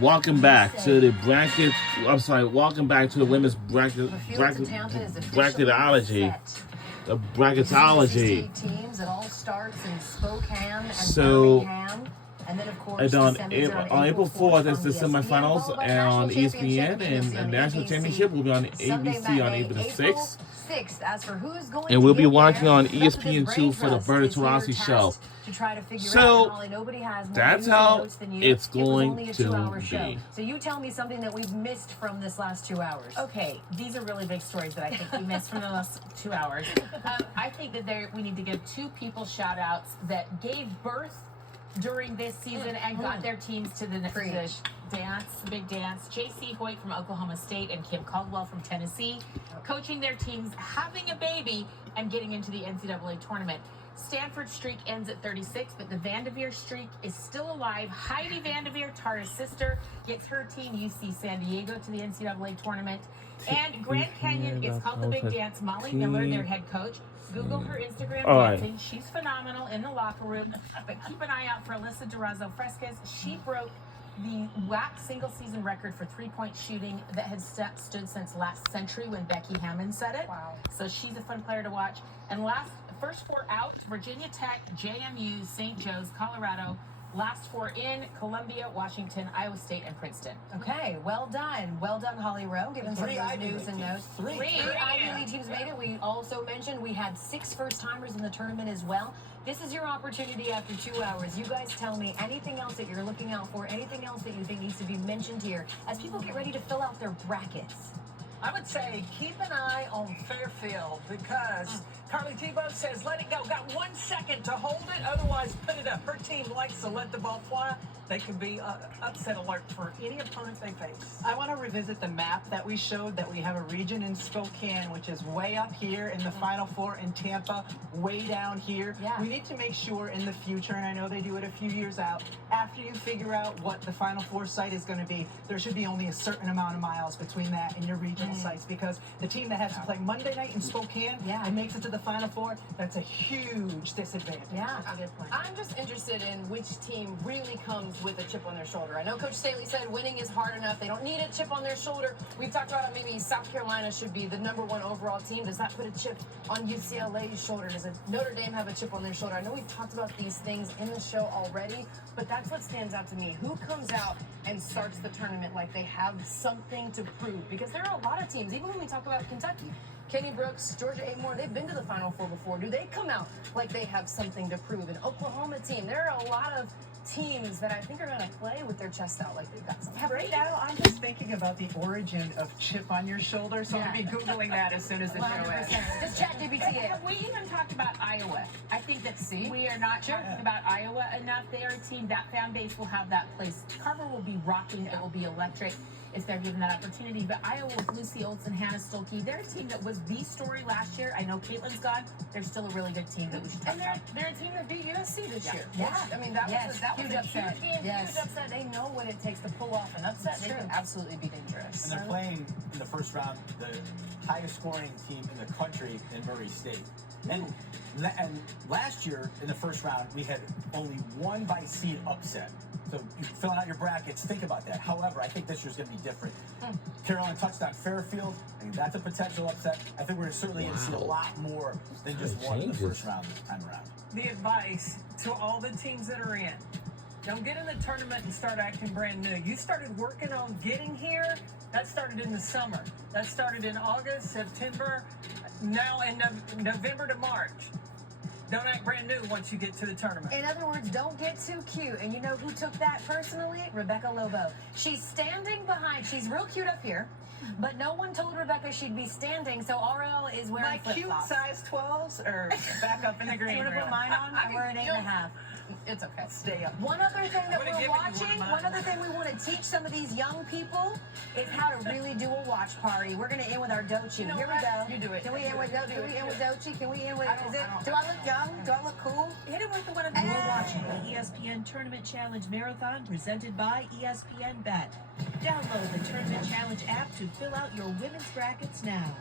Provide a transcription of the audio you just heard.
Welcome back to the bracket. I'm sorry. Welcome back to the women's bracketology. The bracketology. So, and on April 4th is the semifinals on ESPN, and the national championship will be on ABC on April 6th. And we'll be watching on ESPN2 for the Berta Taurasi show. So that's how it's going to be. So you tell me something that we've missed from this last 2 hours. Okay, these are really big stories that I think we missed from the last 2 hours. I think that we need to give two people shout outs that gave birth during this season and got their teams to the big dance. J.C. Hoyt from Oklahoma State and Kim Caldwell from Tennessee, coaching their teams, having a baby, and getting into the NCAA tournament. Stanford's streak ends at 36, but the Vanderveer streak is still alive. Heidi Vanderveer, Tara's sister, gets her team, UC San Diego, to the NCAA tournament. And Grand Canyon is called the Big Dance. Molly Miller, their head coach. Google her Instagram dancing. She's phenomenal in the locker room. But keep an eye out for Alyssa Durazo Fresquez. She broke the WAC single-season record for three-point shooting that had stood since last century when Becky Hammond set it. Wow. So she's a fun player to watch. And first four out, Virginia Tech, JMU, St. Joe's, Colorado. Last four in, Columbia, Washington, Iowa State, and Princeton. Okay, well done. Well done, Holly Rowe, giving some of those news and notes. Three Ivy League teams made it. We also mentioned we had 6 first-timers in the tournament as well. This is your opportunity after 2 hours. You guys tell me anything else that you're looking out for, anything else that you think needs to be mentioned here as people get ready to fill out their brackets. I would say keep an eye on Fairfield because Carly Tebow says let it go. Got 1 second to hold it, otherwise put it up. Her team likes to let the ball fly. They can be upset alert for any opponent they face. I want to revisit the map that we showed, that we have a region in Spokane, which is way up here in the Final Four, in Tampa, way down here. Yeah. We need to make sure in the future, and I know they do it a few years out, after you figure out what the Final Four site is going to be, there should be only a certain amount of miles between that and your regional sites, because the team that has to play Monday night in Spokane and makes it to the Final Four, that's a huge disadvantage. Yeah, that's a good point. I'm just interested in which team really comes with a chip on their shoulder. I know Coach Staley said winning is hard enough. They don't need a chip on their shoulder. We've talked about maybe South Carolina should be the #1 overall team. Does that put a chip on UCLA's shoulder? Does Notre Dame have a chip on their shoulder? I know we've talked about these things in the show already, but that's what stands out to me. Who comes out and starts the tournament like they have something to prove? Because there are a lot of teams, even when we talk about Kentucky, Kenny Brooks, Georgia Amore, they've been to the Final Four before. Do they come out like they have something to prove? An Oklahoma team, there are a lot of teams that I think are going to play with their chest out like they've got something. Right now, I'm just thinking about the origin of chip on your shoulder, so I'm going to be Googling that as soon as the show ends. Just chat GPT it. Have we even talked about Iowa? I think that we are not talking about Iowa enough. They are a team, that fan base will have that place. Carver will be rocking. It will be electric if they're given that opportunity. But Iowa with Lucy Olson, Hannah Stolke, they're a team that was the story last year. I know Caitlin's gone. They're still a really good team that we should talk about. They're a team that beat USC this year. Yeah. I mean, that was a huge huge upset. game, Yes. huge upset. They know what it takes to pull off an upset. They can absolutely be dangerous. And they're playing in the first round the highest scoring team in the country in Murray State. And last year in the first round, we had only one by seed upset. So you fill out your brackets, think about that. However, I think this year's going to be different. Carolina touched on Fairfield. I mean, that's a potential upset. I think we're certainly going to see a lot more than just one in the first round this time around. The advice to all the teams that are in: don't get in the tournament and start acting brand new. You started working on getting here. That started in the summer. That started in August, September, now in November to March. Don't act brand new once you get to the tournament. In other words, don't get too cute. And you know who took that personally? Rebecca Lobo. She's standing behind. She's real cute up here, but no one told Rebecca she'd be standing, so RL is wearing My cute flip-flops. size 12s are back up in the green You want to room. put mine on? I wear an 8.5. It's okay. Stay up. One other thing that I'm gonna we're give you watching, one one other thing we want to teach some of these young people is how to really do a watch party. We're going to end with our Dochi. You know Here we what? go. You do it. Can we end with Dochi? Can we end with Dochi? Can we end with? I don't- Do I look young? Do I look cool? Hit it with one of the You're watching the ESPN Tournament Challenge Marathon presented by ESPN Bet. Download the Tournament Challenge app to fill out your women's brackets now.